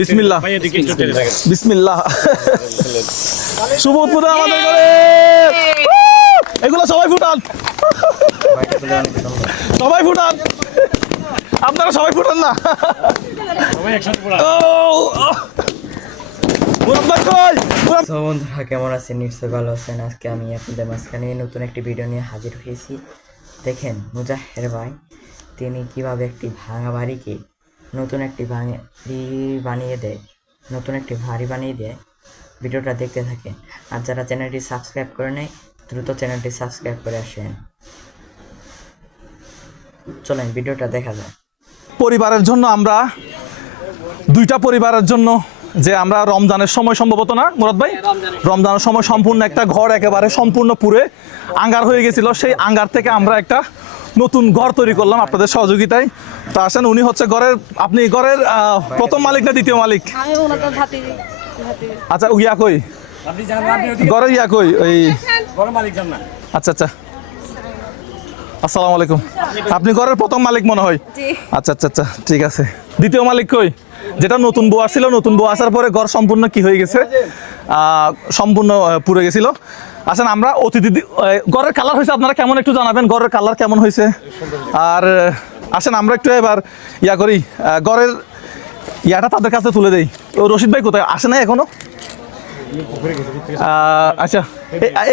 বিসমিল্লাহ বিসমিল্লাহ। শুভ উদ্বোধন আমাদের ঘরে। এগুলো সবাই ফুটান, সবাই ফুটান, আপনারা সবাই ফুটান না। বন্ধুরা কেমন আছেন? নিশ্চয়ই ভালো আছেন। আজকে আমি আপনাদের মাঝখানে নতুন একটি ভিডিও নিয়ে হাজির হয়েছি। দেখেন মুজাহের ভাই তিনি কিভাবে একটি ভাঙা বাড়িকে নতুন একটি বাড়ি বানিয়ে দেয়, নতুন একটি বাড়ি বানিয়ে দেয়। ভিডিওটা দেখতে থাকেন। আর যারা চ্যানেলটি সাবস্ক্রাইব করে নেয় দ্রুত চ্যানেলটি সাবস্ক্রাইব করে আসেন। চলেন ভিডিওটা দেখা যায়। পরিবারের জন্য আমরা দুইটা পরিবারের জন্য যে আমরা রমজানের সময় সম্ভবত না মুরাদ ভাই, রমজানের সময় সম্পূর্ণ একটা ঘর একেবারে সম্পূর্ণ পুরে আঙ্গার হয়ে গেছিল। সেই আঙ্গার থেকে আমরা একটা নতুন ঘর তৈরি করলাম আপনাদের সহযোগিতায়। তো আসেন, উনি হচ্ছে ঘরের, আপনি ঘরের প্রথম মালিক না দ্বিতীয় মালিক? আচ্ছা ইয়া কই ঘরের ইয়া কই ওই আচ্ছা আচ্ছা, আসসালামু আলাইকুম। আপনি ঘরের প্রথম মালিক মনে হয়? আচ্ছা আচ্ছা আচ্ছা, ঠিক আছে। দ্বিতীয় মালিক কই? যেটা নতুন বউ আসছিল, নতুন বউ আসার পরে ঘর সম্পূর্ণ কি হয়ে গেছে, সম্পূর্ণ পুড়ে গেছিল। আসেন আমরা অতিথি, ঘরের কালার হয়েছে আপনারা কেমন একটু জানাবেন, ঘরের কালার কেমন হয়েছে। আর আসেন আমরা একটু এবার ইয়া করি, ঘরের ইয়াটা তাদের কাছে তুলে দেই। ও রশিদ ভাই কোথায়, আসে না এখনো? আচ্ছা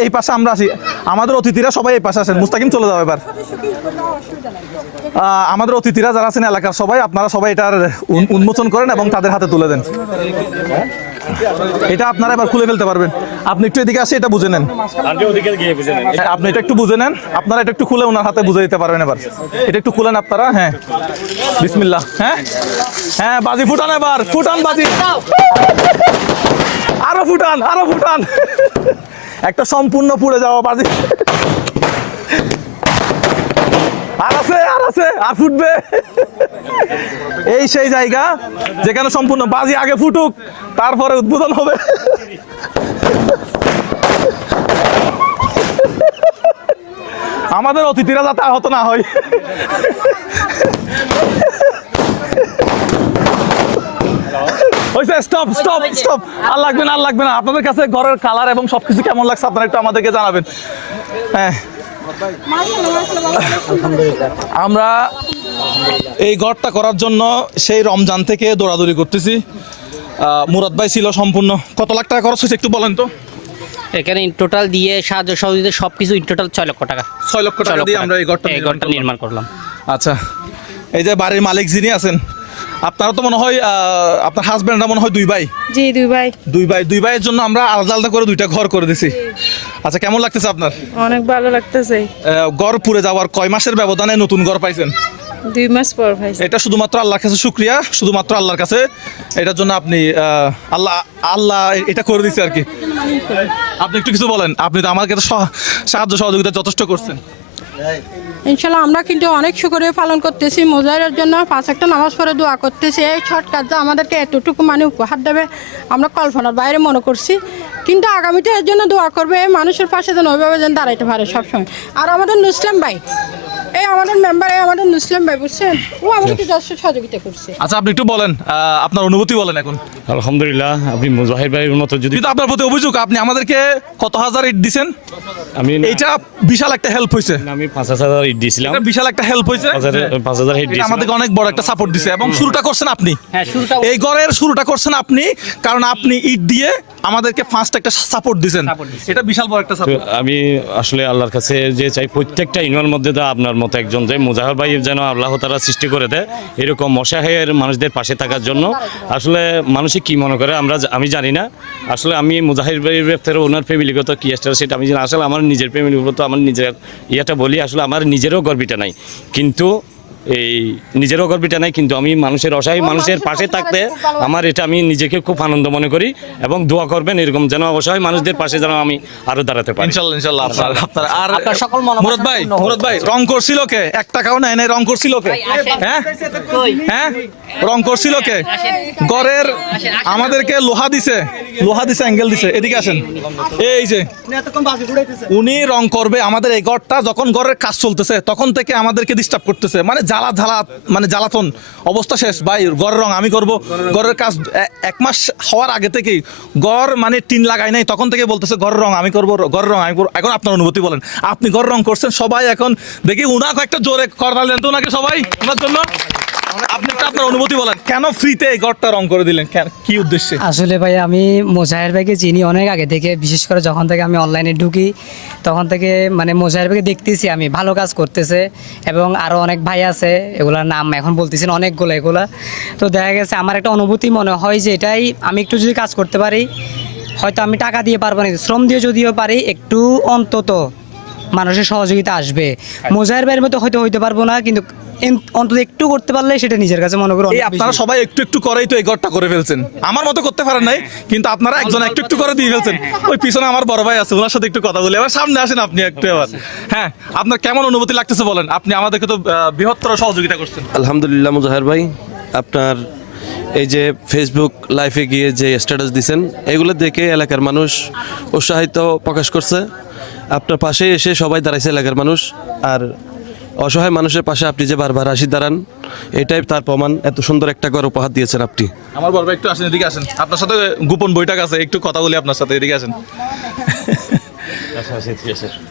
এই পাশে আমরা আছি, আমাদের অতিথিরা সবাই এই পাশে আসেন। মুস্তাকিম চলে যাও এবার। আমাদের অতিথিরা যারা আছেন এলাকার সবাই, আপনারা সবাই এটার উন্মোচন করেন এবং তাদের হাতে তুলে দেন। এটা আপনারা এবার খুলে ফেলতে পারবেন। আপনি একটু এদিকে আসে এটা বুঝে নেন, আপনি এটা একটু বুঝে নেন, আপনারা এটা একটু খুলে ওনার হাতে বুঝে দিতে পারবেন। এবার এটা একটু খুলেন আপনারা। হ্যাঁ বিসমিল্লাহ। হ্যাঁ হ্যাঁ, বাজি ফুটান, এবার ফুটান বাজি, আরো ফুটান, আরো ফুটান। একটা সম্পূর্ণ পুড়ে যাওয়া বাজি। আর আছে, আর আছে, আর ফুটবে। এই সেই জায়গা যেখানে সম্পূর্ণ বাজি আগে ফুটুক, তারপরে উদ্বোধন হবে। আমাদের অতিথিরা যাতে আহত না হয়। স্টপ স্টপ স্টপ, আর লাগবে না, আর লাগবে না। আপনাদের কাছে ঘরের কালার এবং সবকিছু কেমন লাগছে আপনারা একটু আমাদেরকে জানাবেন। হ্যাঁ, আমরা এই ঘরটা করার জন্য সেই রমজান থেকে দৌড়াদৌড়ি করতেছি। মুরাদ ভাই ছিল সম্পূর্ণ। কত লাখ টাকা খরচ হয়েছে একটু বলেন তো? এখানে টোটাল দিয়ে সাহায্য সহযোগিতা সবকিছু টোটাল 6 লক্ষ টাকা। 6 লক্ষ টাকা দিয়ে আমরা এই ঘরটা নির্মাণ করলাম। আচ্ছা, এই যে বাড়ির মালিক যিনি আছেন, আপনারা তো মনে হয় আপনার হাজবেন্ডরা মনে হয় দুই ভাই? জি দুই ভাই। দুই ভাইয়ের জন্য আমরা আলাদা আলাদা করে দুইটা ঘর করে দিছি। আচ্ছা, কেমন লাগতেছে আপনার? অনেক ভালো লাগতেছে। ঘর পুড়ে যাওয়ার কয় মাসের ব্যবধানে নতুন ঘর পাইছেন? 2 মাস পর ভাই। এটা শুধুমাত্র আল্লাহর কাছে শুকরিয়া, শুধুমাত্র আল্লাহর কাছে। এটার জন্য আপনি আল্লাহ এটা করে দিচ্ছে আর কি। আপনি একটু কিছু বলেন, আপনি তো আমাকে সাহায্য সহযোগিতা যথেষ্ট করছেন। ইনশাল্লাহ আমরা কিন্তু অনেক শুকরিয়া পালন করতেছি। মুজাহিরের জন্য 5 ওয়াক্ত নামাজ পড়ে দোয়া করতেছি। এই ছোট কাজটা আমাদেরকে এতটুকু উপহার দেবে আমরা কল্পনার বাইরে মনে করছি। কিন্তু আগামীতে এর জন্য দোয়া করবে, মানুষের পাশে যেন ওইভাবে যেন দাঁড়াইতে পারে সবসময়। আর আমাদের নুসলাম ভাই, এই আমাদের মেম্বার, এই আমাদের নুসলাম ভাই, বুঝছেন, ও আমাদেরকে যথেষ্ট সহযোগিতা করছে। আচ্ছা, আপনি একটু বলেন আপনার অনুভূতি বলেন এখন। আলহামদুলিল্লাহ, আপনি মুজাহির ভাইয়ের মতো যদি কিন্তু আপনার প্রতি অভিযোগ, আপনি আমাদেরকে কত হাজার ইট দিছেন? আমি এইটা বিশাল একটা হেল্প হয়েছে। আমি 5,000 ইট দিয়েছিলাম। বিশাল একটা হেল্প হয়েছে, 5,000 ইট দিয়েছিলাম। আমাদেরকে অনেক বড় একটা সাপোর্ট দিছে এবং শুরুটা করছেন আপনি। হ্যাঁ, এই ঘরের শুরুটা করছেন আপনি, কারণ আপনি ইট দিয়ে আমাদেরকে ফার্স্ট একটা সাপোর্ট দিছেন। এটা বিশাল বড় একটা সাপোর্ট। আমি আসলে আল্লাহর কাছে যে চাই প্রত্যেকটা ইউনিয়নের মধ্যে তো আপনার মতো একজন যে মুজাহির ভাই যেন আল্লাহ তাআলা সৃষ্টি করে দেয় এরকম অসহায়ের মানুষদের পাশে থাকার জন্য। আসলে মানুষে কি মনে করে আমি জানি না। আসলে আমি মুজাহির ভাইয়ের ব্যাপারে ওনার ফ্যামিলিগত কি আসলে সেটা আমি জানি। আসলে আমার নিজের ফ্যামিলির উপর তো আমার নিজের ইয়েটা বলি, আসলে আমার নিজেরও গর্বিটা নাই, কিন্তু এই নিজেরও গর্বিটা নাই, কিন্তু আমি মানুষের অসহায় মানুষের পাশে থাকতে আমার এটা আমি নিজেকে খুব আনন্দ মনে করি। এবং দোয়া করবেন এরকম যেন অসহায় মানুষদের পাশে যেন আমি আরো দাঁড়াতে পারি। ইনশাআল্লাহ ইনশাআল্লাহ। আপনার আর সকল মুরাদ ভাই রং করছিল কে? 1 টাকাও নাই, রং করছিল কে? হ্যাঁ হ্যাঁ, রং করছিল কে? ঘরের আমাদেরকে লোহা দিছে, অ্যাঙ্গেল দিছে। এদিকে আসেন, এই যে উনি রং করবে আমাদের এই ঘরটা। যখন ঘরের কাজ চলতেছে তখন থেকে আমাদেরকে ডিস্টার্ব করতেছে, মানে মানে জ্বালাতন অবস্থা শেষ ভাই। ঘরের রং আমি করব, ঘরের কাজ 1 মাস হওয়ার আগে থেকেই ঘর মানে টিন লাগাই নাই, তখন থেকে বলতেছে ঘরের রং আমি করব, ঘরের রং আমি করব। এখন আপনার অনুভূতি বলেন, আপনি ঘরের রং করছেন, সবাই এখন দেখি উনাকে একটা জোরে করতাল দেন তো ওনাকে সবাই ওনার জন্য। আপনি একটা আপনার অনুভূতি বলেন, কেন ফ্রিতে এই ঘরটা রং করে দিলেন, কি উদ্দেশ্যে? আসলে ভাই আমি মোজাহের ভাইকে চিনি অনেক আগে থেকে, বিশেষ করে যখন থেকে আমি অনলাইনে ঢুকি তখন থেকে মানে মোজাহের ভাইকে দেখতেছি আমি ভালো কাজ করতেছে, এবং আরও অনেক ভাই আছে, এগুলার নাম এখন বলতেছেন অনেকগুলো এগুলা। তো দেখা গেছে আমার একটা অনুভূতি মনে হয় যে এটাই, আমি একটু যদি কাজ করতে পারি, হয়তো আমি টাকা দিয়ে পারবো না, শ্রম দিয়ে যদিও পারি, একটু অন্তত মানুষের সহযোগিতা আসবে। মোজাহের ভাইয়ের মতো হয়তো হইতে পারবো না, কিন্তু অন্তত একটু করতে পারলে সেটা নিজের কাছে মনে করো। এই আপনারা সবাই একটু একটু করেই তো এই ঘরটা করে ফেলছেন, আমার মতো করতে পারেন নাই, কিন্তু আপনারা একজন একটু একটু করে দিয়ে ফেলছেন। ওই পিছনে আমার বড় ভাই আছে, ওনার সাথে একটু কথা বলি। এবার সামনে আসেন আপনি একটু এবার। হ্যাঁ, আপনার কেমন অনুভূতি লাগতেছে বলেন, আপনি আমাদেরকে তো বৃহত্তর সহযোগিতা করছেন। আলহামদুলিল্লাহ মুজাহের ভাই, আপনার এই যে ফেসবুক লাইভে গিয়ে যে স্ট্যাটাস দিছেন, এগুলো দেখে এলাকার মানুষ উৎসাহিত প্রকাশ করছে। আপনার পাশে এসে সবাই দাঁড়াইছে এলাকার মানুষ, আর অসহায় মানুষের পাশে আপনি যে বারবার আসি দাঁড়ান, এটাই তার প্রমাণ। এত সুন্দর একটা ঘর উপহার দিয়েছেন আপনি। আমার বড় ভাই একটু আসেন, এদিকে আসেন, আপনার সাথে গোপন বৈঠক আছে, একটু কথা বলি আপনার সাথে, এদিকে আসেন।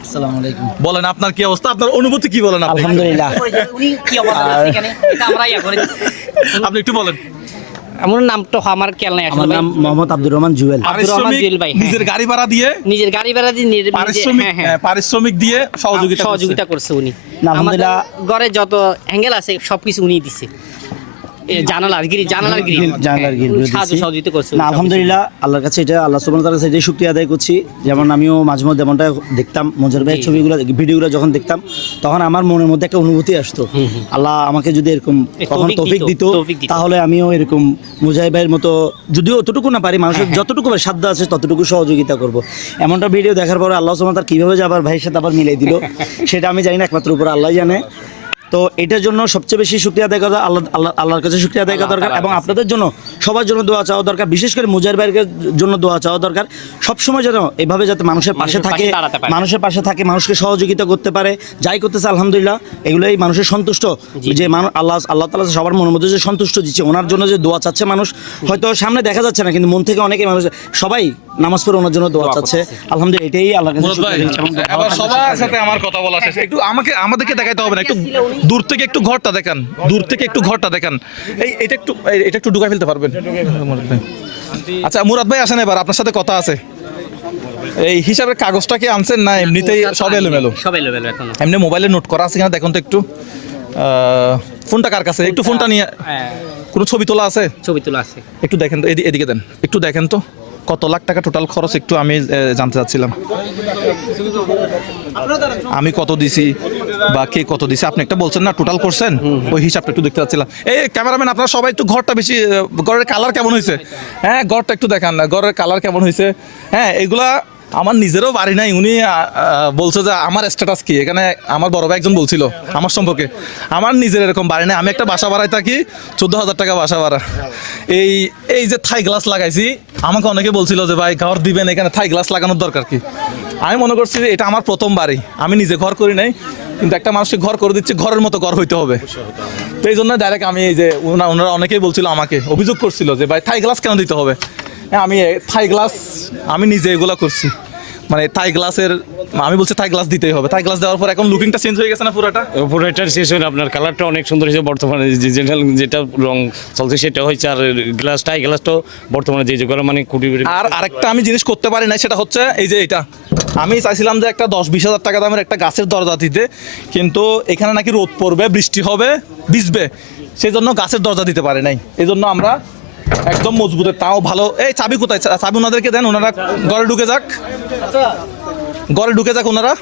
আসসালামু আলাইকুম। বলেন আপনার কি অবস্থা, আপনার অনুভূতি কি বলেন আপনি? আলহামদুলিল্লাহ। উনি কি অবস্থা আছে এখানে, এটা আমরা ইয়া করে আপনি একটু বলেন। আমার নামটা আমার খেয়াল নাই আমার আসলে নাম মোহাম্মদ আব্দুর রহমান জুয়েল। আব্দুর রহমান জুয়েল ভাই, হ্যাঁ, নিজের গাড়ি ভাড়া দিয়ে, নিজের গাড়ি ভাড়া দিয়ে পারিশ্রমিক দিয়ে সহযোগিতা করছে উনি। আলহামদুলিল্লাহ। আমাদের ঘরে যত অ্যাঙ্গেল আছে সবকিছু উনি দিছে, জানালার গ্রিল সাহায্য সহযোগিতা করছে। না, আলহামদুলিল্লাহ, আল্লাহর কাছে এটা, আল্লাহ সুবহানাহু ওয়া তাআলার কাছে এটাই শুকরিয়া আদায় করছি। যেমন আমিও মাঝে মধ্যে এমনটা দেখতাম, মোজাহের ভাইয়ের ছবিগুলো ভিডিওগুলো যখন দেখতাম, তখন আমার মনের মধ্যে একটা অনুভূতি আসতো, আল্লাহ আমাকে যদি এরকম কখন তৌফিক দিত, তাহলে আমিও এরকম মোজাহের ভাইয়ের মতো, যদিও অতটুকু না পারি, মানুষের যতটুকু সাধ্য আছে ততটুকু সহযোগিতা করব। এমনটা ভিডিও দেখার পরে আল্লাহ সুবহানাহু ওয়া তাআলা কীভাবে যে আবার ভাইয়ের সাথে আবার মিলাই দিল, সেটা আমি জানি না, একমাত্র উপর আল্লাহ জানে। তো এটার জন্য সবচেয়ে বেশি শুকরিয়া আদায় করা আল্লাহর কাছে শুকরিয়া আদায় করা দরকার, এবং আপনাদের জন্য সবার জন্য দোয়া চাওয়া দরকার, বিশেষ করে মুজাহির ভাইয়ের জন্য দোয়া চাওয়া দরকার। সবসময় যেন এভাবে যাতে মানুষের পাশে থাকে, মানুষকে সহযোগিতা করতে পারে, যাই করতেছে আলহামদুলিল্লাহ, এগুলোই মানুষের সন্তুষ্ট, যে আল্লাহ তাআলা সবার মনের মধ্যে যে সন্তুষ্ট দিচ্ছে, ওনার জন্য যে দোয়া চাচ্ছে মানুষ, হয়তো সামনে দেখা যাচ্ছে না, কিন্তু মন থেকে অনেকেই মানুষ সবাই নামাজ পড়ে ওনার জন্য দোয়া চাচ্ছে। আলহামদুলিল্লাহ, এটাই আল্লাহর কাছে শুকরিয়া দিচ্ছি। এবার সবার সাথে আমার কথা বলা শেষ, একটু আমাদেরকে দেখাইতে হবে না, একটু দূর থেকে একটু ঘরটা দেখান, এটা একটু ঢুকাই ফেলতে পারবেন? আচ্ছা মুরাদ ভাই আসেন, এবার আপনার সাথে কথা আছে। এই হিসাবের কাগজটা কি আনছেন না এমনিতেই সব এলোমেলো? এখন এমনি মোবাইলে নোট করা আছে কিনা দেখুন তো একটু। ফোনটা কার কাছে? একটু ফোনটা নিয়ে, কোনো ছবি তোলা আছে? ছবি তোলা আছে, একটু দেখেন তো, এদিকে দেন, একটু দেখেন তো কত লাখ টাকা টোটাল খরচ, একটু আমি জানতে চাচ্ছিলাম। আমি কত দিছি বা কে কত দিছে, আপনি একটা বলছেন না টোটাল করছেন, ওই হিসাবটা একটু দেখতে চাচ্ছিলাম। এই ক্যামেরাম্যান, আপনারা সবাই একটু ঘরটা বেশি, ঘরের কালার কেমন হয়েছে, হ্যাঁ ঘরটা একটু দেখান না, ঘরের কালার কেমন হয়েছে। হ্যাঁ, এগুলা আমার নিজেরও বাড়ি নাই, উনি বলছে যে আমার স্ট্যাটাস কি, এখানে আমার বড় ভাই একজন বলছিল আমার সম্পর্কে, আমার নিজের এরকম বাড়ি নাই, আমি একটা বাসা ভাড়ায় থাকি, 14,000 টাকা বাসা ভাড়া। এই যে থাই গ্লাস লাগাইছি, আমাকে অনেকে বলছিল যে ভাই ঘর দিবেন, এখানে থাই গ্লাস লাগানোর দরকার কি। আমি মনে করছি যে এটা আমার প্রথম বাড়ি, আমি নিজে ঘর করি নাই, কিন্তু একটা মানুষকে ঘর করে দিচ্ছি, ঘরের মতো ঘর হইতে হবে। তো এই জন্য ডাইরেক্ট আমি এই যে ওনারা অনেকেই বলছিল, আমাকে অভিযোগ করছিল যে ভাই থাই গ্লাস কেন দিতে হবে। আমি থাই গ্লাস আমি নিজে এগুলো করছি, মানে থাই গ্লাসের, আমি বলছি থাই গ্লাস দিতেই হবে। থাই গ্লাস দেওয়ার পর এখন লুকিংটা চেঞ্জ হয়ে গেছে না পুরোটার শেষ হয়ে আপনার কালারটা অনেক সুন্দর হয়েছে বর্তমানে, যেটা রং চলছে সেটা হয়েছে, আর থাই গ্লাসটাও বর্তমানে যে করে মানে কুটি। আর আরেকটা আমি জিনিস করতে পারি না, সেটা হচ্ছে এই যে এটা, আমি চাইছিলাম যে একটা 10-20 হাজার টাকা দামের একটা গাছের দরজা দিতে, কিন্তু এখানে নাকি রোদ পড়বে, বৃষ্টি হবে, ভিজবে, সেই জন্য গাছের দরজা দিতে পারি নাই। এই জন্য আমরা একদম মজবুত, তাও ভালো। এই চাবি কোথায়? চাবি ওনাদেরকে দেন, ওনারা ঘরে ঢুকে যাক, ওনারা।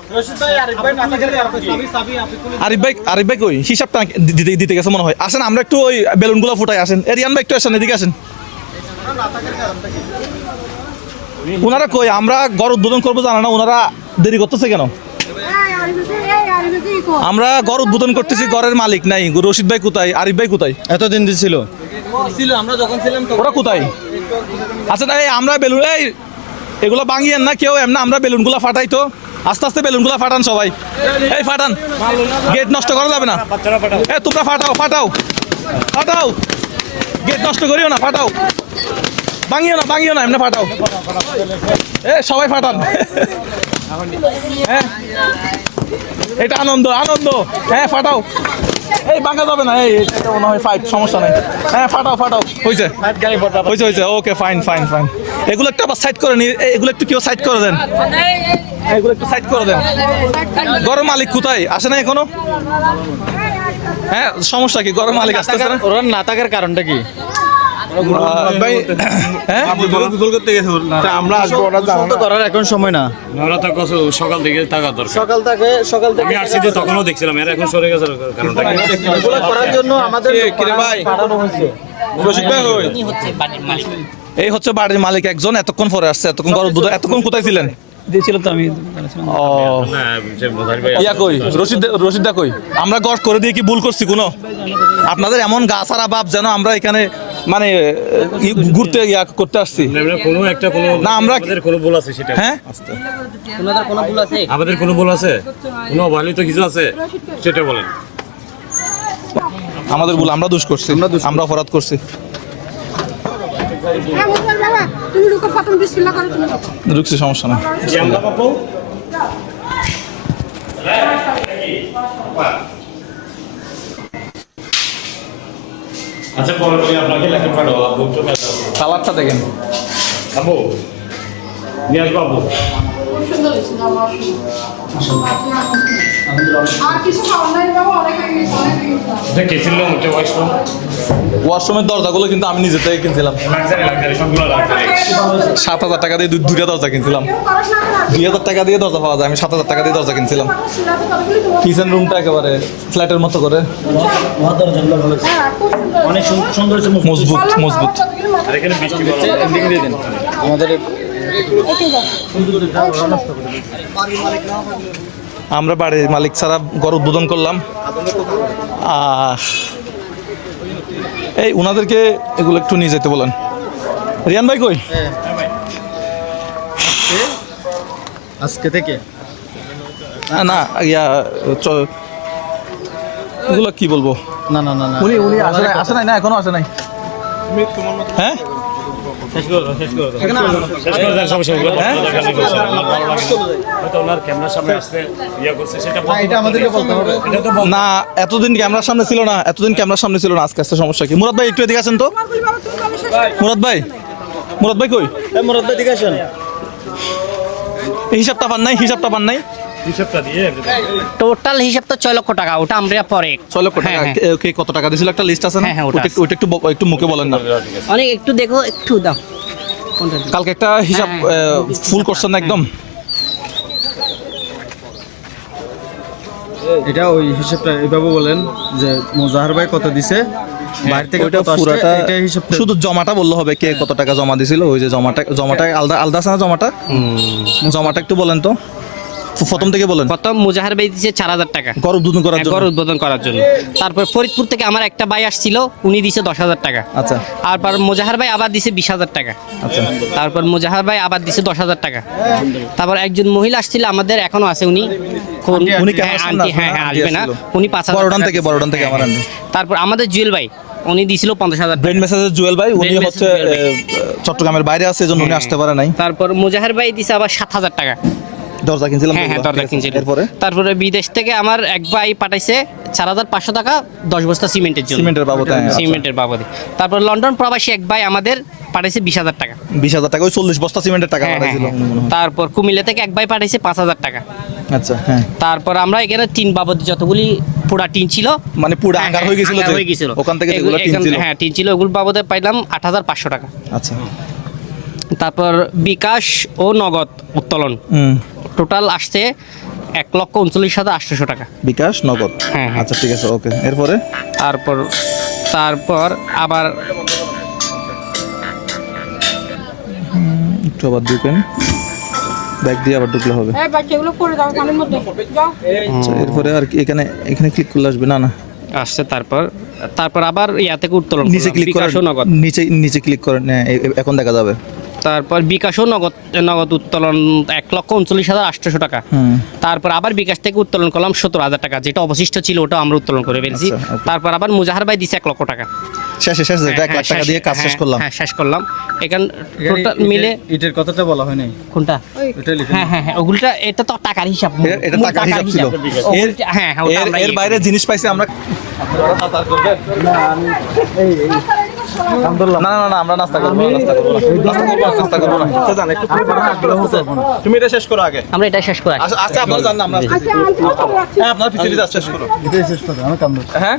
আরিফ ভাই কই? হিসাবটা দিতে গেছে মনে হয়। আসেন আমরা একটু ওই বেলুনগুলো ফুটাই, আসেন। রিয়ান ভাই একটু আসেন, এদিকে আসেন। ওনারা কই? আমরা ঘর উদ্বোধন করবো জানা না, ওনারা দেরি করতেছে কেন? আমরা ঘর উদ্বোধন করতেছি, ঘরের মালিক নাই। রশিদ ভাই কোথায়? আরিফ ভাই কোথায়? এতদিন দিছিল, আমরা যখন ছিলাম ওরা কোথায়? আচ্ছা, আমরা বেলুন এগুলো ভাঙিয়েন না কেউ, এমনি আমরা বেলুনগুলো ফাটাই তো। আস্তে আস্তে বেলুনগুলো ফাটান সবাই, এই ফাটান, গেট নষ্ট করা যাবে না। এ তোমরা ফাটাও ফাটাও ফাটাও, গেট নষ্ট করিও না, ফাটাও, ভাঙিও না এমনি ফাটাও, এ সবাই ফাটান। হ্যাঁ এটা আনন্দ আনন্দ, হ্যাঁ ফাটাও, এই ভাঙা যাবে না, এই এটা মনে হয় ফাইট, সমস্যা নাই, হ্যাঁ ফাটাও ফাটাও, হয়েছে হয়েছে, ওকে ফাইন ফাইন ফাইন। এগুলো একটু আবার সাইড করে নি, এগুলো একটু কেউ সাইড করে দেন, এগুলো একটু সাইড করে দেন। গরম মালিক কোথায়, আসে না এখনো? হ্যাঁ সমস্যা কি, গরম মালিক আসতেছে না? ওরা না থাকার কারণটা কি? ভাই হ্যাঁ আমরা আসবো, ওরা তো করার এখন সময় না। ওরা তো সকাল থেকে থাকা দরকার। সকাল থেকে আমি আসছি যে তখনও দেখছিলাম, এরা এখন সরে গেছে কারণটা কি? এগুলো করার জন্য আমাদের ভাই পাঠানো হয়েছে। রশিদ ভাই হই, উনি হচ্ছে বাড়ির মালিক। এই হচ্ছে বাড়ির মালিক একজন, এতক্ষণ পরে আসছে, এতক্ষণ গরম দুধ, এতক্ষণ কোথায় ছিলেন? দিয়েছিল তো আমি। ও না, যে মোজাহির ভাই ইয়া কই, রশিদা কই? আমরা গড় করে দিয়ে কি ভুল করছি কোনো? আপনাদের এমন গাছারা বাপ যেন আমরা এখানে মানে ঘুরতে ইয়া করতে আসছি। কোনো একটা কোনো না, আমরা- আমাদের কোনো ভুল আছে সেটা? হ্যাঁ ওনাদের কোনো ভুল আছে? আমাদের কোনো ভুল আছে? কোনো অবহেলিত কিছু আছে সেটা বলেন। আমাদের ভুল, আমরা দোষ করছি, আমরা অপরাধ করছি। হ্যাঁ, মোজার বাবা, তুমি ঢুকো, প্রথম বিসমিল্লাহ করো তুমি। ঢুকছি, সমস্যা নাই। আচ্ছা পরে বলি আপনাকে লেখা পাঠাবো, আবু তো কাজ আছে। কালারটা দেখেন, আবু নিয়ে আসবো আবু। সুন্দর হয়েছে, আমার আর কিছু খাওয়ার নাই বাবা, অনেক আগে গেছে, অনেক আগে গেছে। এটা কে ছিল মুখে ওয়াশরুম? ওয়াশরুমের দরজাগুলো কিন্তু আমি নিজে থেকে কিনছিলাম, লাক্সারি সবগুলো লাক্সারি। 7,000 টাকা দিয়ে দুইটা দরজা কিনছিলাম। 2,000 টাকা দিয়ে দরজা পাওয়া যায়, আমি 7,000 টাকা দিয়ে দরজা কিনছিলাম। কিচেন রুমটা একেবারে ফ্ল্যাটের মতো করে, মহাদরজাগুলো ভালো, অনেক সুন্দর হয়েছে, মজবুত মজবুত। আর এখানে বৃষ্টি পড়ছে। এন্ডিং দিয়ে দেন আমাদের। আমরা বাড়ির মালিক ছাড়া ঘর উদ্বোধন করলাম। এই ওনাদেরকে এগুলো একটু নিয়ে যেতে বলেন। রিয়ান ভাই কই? আজকে থেকে না ইয়া এগুলো কি বলবো, না না না না, উনি আসে নাই না, এখনো আসে নাই। হ্যাঁ শেষ করে দেন সমস্যা নেই। হ্যাঁ? হয়তো ওনার ক্যামেরার সামনে আসতে ইয়া করছে সেটা বলতে এটা আমাদেরকে বলতে হবে। এটা তো বল- না, এতদিন ক্যামেরার সামনে ছিল না, এতদিন ক্যামেরার সামনে ছিল না, আজকে আসতে সমস্যা কি? মুরাদ ভাই একটু এদিকে আসেন তো। মুরাদ ভাই কই? মুরাদ ভাই দিকে আসেন। এই হিসাবটা পান নাই, হিসাবটা পান নাই? হিসাবটা দিয়ে টোটাল হিসাব তো 6 লক্ষ টাকা, ওটা আমরা পরে 6 লক্ষ টাকা। হ্যাঁ, ওকে কত টাকা দিছিল একটা লিস্ট আছে না? হ্যাঁ, ওটা আছে। ওটা একটু মুখে বলেন না। অনেক একটু দেখো, একটু দাও কোনটা দিই? কালকে একটা হিসাব ফুল করছেন না একদম? এটা ওই হিসাবটা এইভাবে বলেন যে মোজাহার ভাই কত দিছে, বাইরে থেকে ওইটা কত আসছে, পুরাটা এটা হিসাবটা শুধু জমাটা বললে হবে, কে কত টাকা জমা দিছিল। ওই যে জমাটা আলাদা আছে না, জমাটা একটু বলেন তো, প্রথম থেকে বলেন। প্রথম মুজাহার ভাই দিছে 4,000 টাকা ঘর উদ্বোধন করার জন্য। ঘর উদ্বোধন করার জন্য। তারপর ফরিদপুর থেকে আমার একটা ভাই আসছিল, উনি দিছে 10,000 টাকা। আচ্ছা তারপর মুজাহার ভাই আবার দিছে 20,000 টাকা। আচ্ছা তারপর মুজাহার ভাই আবার দিছে 10,000 টাকা। তারপর একজন মহিলা আসছিল আমাদের, এখনো আছে উনি। উনি কেন হ্যাঁ, আসেন আন্টি, না? হ্যাঁ হ্যাঁ, আন্টি আসবে না, আসছিল। উনি 5,000 বড়ডান টাকা থেকে দিছে। বড়ডান থেকে আমার হ্যাঁ, আন্টি। তারপর আমাদের জুয়েল ভাই, উনি দিছিল 50,000 ব্রেন টাকা। মেসেজের জুয়েল ভাই, উনি ব্রেন হচ্ছে মেসেজের জুয়েল চট্টগ্রামের বাইরে আছে, এজন্য উনি আসতে পারে নাই। তারপর মুজাহার ভাই দিছে আবার 7,000 টাকা। দরজা কিনছিলাম। হ্যাঁ হ্যাঁ, বলবা, দরজা ঠিক আছে। কিনছিল। এরপরে তারপরে বিদেশ থেকে আমার এক ভাই পাঠাইছে 4,500 টাকা 10 বস্তা সিমেন্টের জন্য। সিমেন্টের বাবদ, হ্যাঁ, আচ্ছা। সিমেন্টের বাবদে। তারপর লন্ডন প্রবাসী এক ভাই আমাদের পাঠাইছে 20,000 টাকা। 20,000 টাকা, ওই 40 বস্তা সিমেন্টের টাকা হ্যাঁ, পাঠাইছিল হ্যাঁ, উনি মনে হয়। তারপর কুমিল্লা থেকে এক ভাই পাঠাইছে 5,000 টাকা। আচ্ছা হ্যাঁ, তারপর আমরা এখানে টিন বাবদ যতগুলি পোড়া টিন ছিল, মানে পুরো হ্যাঁ, আঙ্গার হ্যাঁ, হয়ে গেছিল আঙ্গার যে, হয়ে গেছিল। ওখান থেকে যেগুলো টিন ছিল। হ্যাঁ, টিন ছিল, ওগুলো বাবদে পাইলাম 8,500 টাকা। আচ্ছা তারপর বিকাশ ও নগদ উত্তোলন টোটাল আসছে 1,39,800 টাকা। বিকাশ নগদ। হ্যাঁ, হ্যাঁ। আচ্ছা ঠিক আছে, ওকে। এরপরে তারপর আবার একটু আবার ঢুকেন, ব্যাগ দিয়ে আবার ঢুকলে হবে। এই বাচ্চাগুলো পড়ে যাবে পানির মধ্যে, যাও। আচ্ছা এরপরে আর কি, এখানে ক্লিক করলে আসবে না? আসছে। তারপর আবার ইয়া থেকে উত্তোলন নিচে করলাম, ক্লিক বিকাশ করেন, ও নগদ। নিচে ক্লিক করেন, হ্যাঁ, এখন দেখা যাবে। তারপর বিকাশও নগদ উত্তোলন 1,39,800 টাকা। তারপর আবার বিকাশ থেকে উত্তোলন করলাম 17,000 টাকা, যেটা অবশিষ্ট ছিল ওটা আমরা উত্তোলন করে ফেলছি। তারপর আবার মুজাহার ভাই দিছে 1 লক্ষ টাকা। শেষ 1 লাখ টাকা দিয়ে কাজ শেষ করলাম। হ্যাঁ শেষ করলাম। এখানে টোটাল মিলে ইটের কথাটা বলা হয় নাই। কোনটা? হ্যাঁ ওগুলোটা, এটা তো টাকার হিসাব। এটা টাকার হিসাব ছিল। হ্যাঁ ওটা আমরা এর বাইরে জিনিস পাইছি আমরা। না না না, আমরা নাস্তা করবো না। তুমি এটা শেষ করো আগে। আমরা এটা শেষ করে আচ্ছা আপনারা জান না, আমরা হ্যাঁ আপনার পিছিয়ে যাচ্ছে, শেষ করো। এটাই শেষ কথা, আমি কাম হ্যাঁ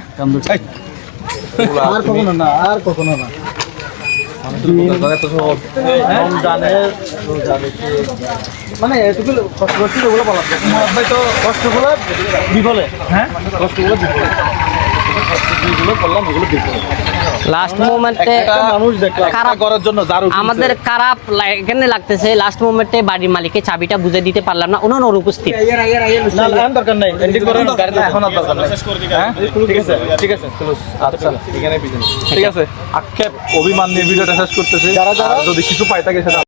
আর কখনো না, আর কখনো না। মানে এটুকু কষ্ট করছি, এগুলো বলা ভাই তো কষ্টগুলো বিফলে, হ্যাঁ কষ্টগুলো বিফলে, যেগুলো করলাম ওগুলো বিফলে। লাস্ট মোমেন্টে মানুষ দেখলাম খারাপ করার জন্য আমাদের খারাপ এখানে লাগতেছে। লাস্ট মোমেন্টে বাড়ির মালিককে চাবিটা বুঝে দিতে পারলাম না, ওনার অনুপস্থিত। না এখন দরকার নাই, এন্ডিং করার দরকার নাই, এখন আর দরকার নাই। হ্যাঁ ঠিক আছে ঠিক আছে, আচ্ছা এখানে পিছনে ঠিক আছে। আক্ষেপ অভিমান নিয়ে ভিডিওটা শেষ করতেছি। যারা যদি কিছু পাই থাকে সেটা